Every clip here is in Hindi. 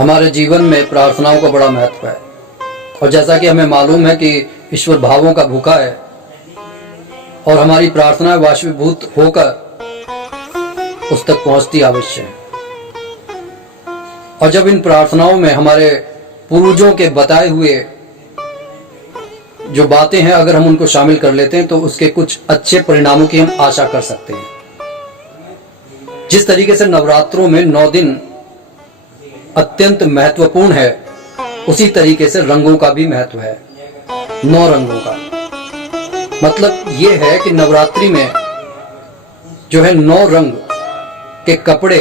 हमारे जीवन में प्रार्थनाओं का बड़ा महत्व है और जैसा कि हमें मालूम है कि ईश्वर भावों का भूखा है और हमारी प्रार्थनाएं वाष्पीभूत होकर उस तक पहुंचती अवश्य है। और जब इन प्रार्थनाओं में हमारे पूर्वजों के बताए हुए जो बातें हैं अगर हम उनको शामिल कर लेते हैं तो उसके कुछ अच्छे परिणामों की हम आशा कर सकते हैं। जिस तरीके से नवरात्रों में 9 दिन अत्यंत महत्वपूर्ण है, उसी तरीके से रंगों का भी महत्व है। 9 रंगों का मतलब ये है कि नवरात्रि में जो है 9 रंग के कपड़े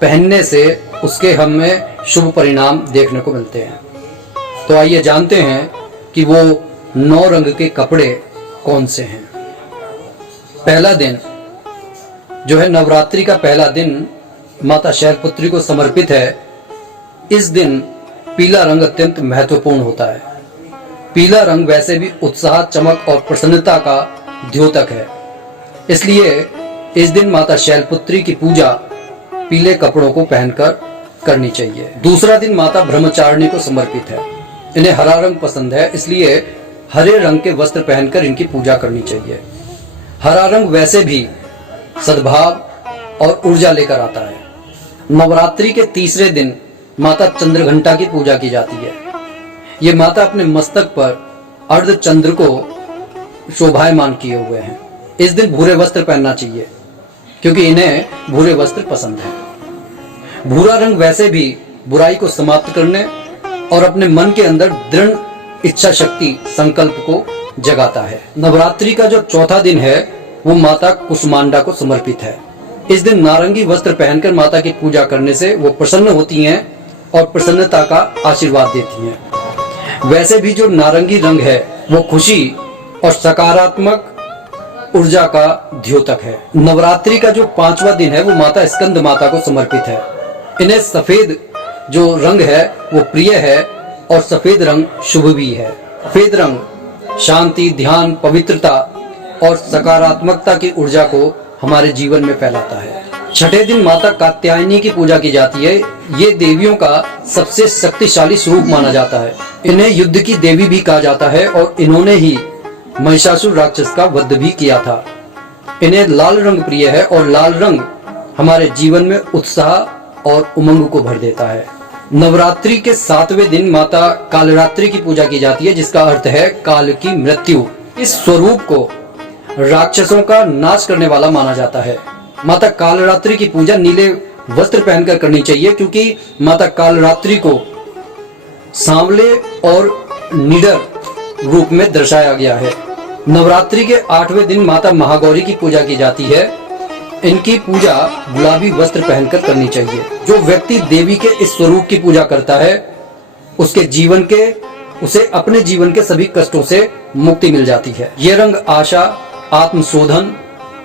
पहनने से उसके हमें शुभ परिणाम देखने को मिलते हैं। तो आइए जानते हैं कि वो 9 रंग के कपड़े कौन से हैं। पहला दिन जो है नवरात्रि का पहला दिन माता शैलपुत्री को समर्पित है। इस दिन पीला रंग अत्यंत महत्वपूर्ण होता है। पीला रंग वैसे भी उत्साह, चमक और प्रसन्नता का द्योतक है, इसलिए इस दिन माता शैलपुत्री की पूजा पीले कपड़ों को पहनकर करनी चाहिए। दूसरा दिन माता ब्रह्मचारिणी को समर्पित है। इन्हें हरा रंग पसंद है, इसलिए हरे रंग के वस्त्र पहनकर इनकी पूजा करनी चाहिए। हरा रंग वैसे भी सद्भाव और ऊर्जा लेकर आता है। नवरात्रि के तीसरे दिन माता चंद्रघंटा की पूजा की जाती है। ये माता अपने मस्तक पर अर्ध चंद्र को शोभायमान किए हुए हैं। इस दिन भूरे वस्त्र पहनना चाहिए क्योंकि इन्हें भूरे वस्त्र पसंद है। भूरा रंग वैसे भी बुराई को समाप्त करने और अपने मन के अंदर दृढ़ इच्छा शक्ति, संकल्प को जगाता है। नवरात्रि का जो चौथा दिन है वो माता कुष्मांडा को समर्पित है। इस दिन नारंगी वस्त्र पहनकर माता की पूजा करने से वो प्रसन्न होती हैं और प्रसन्नता का आशीर्वाद देती हैं। वैसे भी जो नारंगी रंग है वो खुशी और सकारात्मक ऊर्जा का द्योतक है। नवरात्रि का जो 5वां दिन है वो माता स्कंद माता को समर्पित है। इन्हें सफेद जो रंग है वो प्रिय है और सफेद रंग शुभ भी है। सफेद रंग शांति, ध्यान, पवित्रता और सकारात्मकता की ऊर्जा को हमारे जीवन में फैलाता है। छठे दिन माता कात्यायनी की पूजा की जाती है। ये देवियों का सबसे शक्तिशाली स्वरूप माना जाता है। इन्हें युद्ध की देवी भी कहा जाता है और इन्होंने ही महिषासुर राक्षस का वध भी किया था। इन्हें लाल रंग प्रिय है और लाल रंग हमारे जीवन में उत्साह और उमंग को भर देता है। नवरात्रि के 7वें दिन माता कालरात्रि की पूजा की जाती है, जिसका अर्थ है काल की मृत्यु। इस स्वरूप को राक्षसों का नाश करने वाला माना जाता है। माता कालरात्रि की पूजा नीले वस्त्र पहनकर करनी चाहिए क्योंकि माता कालरात्रि को सांवले और निडर रूप में दर्शाया गया है। नवरात्रि के 8वें दिन माता महागौरी की पूजा की जाती है। इनकी पूजा गुलाबी वस्त्र पहनकर करनी चाहिए। जो व्यक्ति देवी के इस स्वरूप की पूजा करता है उसे अपने जीवन के सभी कष्टों से मुक्ति मिल जाती है। ये रंग आशा, आत्मशोधन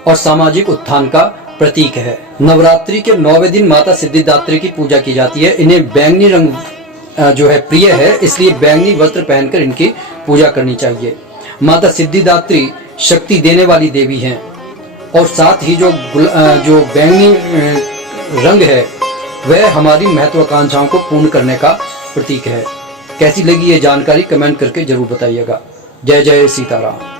और सामाजिक उत्थान का प्रतीक है। नवरात्रि के 9वें दिन माता सिद्धिदात्री की पूजा की जाती है। इन्हें बैंगनी रंग जो है प्रिय है, इसलिए बैंगनी वस्त्र पहनकर इनकी पूजा करनी चाहिए। माता सिद्धिदात्री शक्ति देने वाली देवी हैं और साथ ही जो बैंगनी रंग है वह हमारी महत्वाकांक्षाओं को पूर्ण करने का प्रतीक है। कैसी लगी ये जानकारी कमेंट करके जरूर बताइएगा। जय जय सीताराम।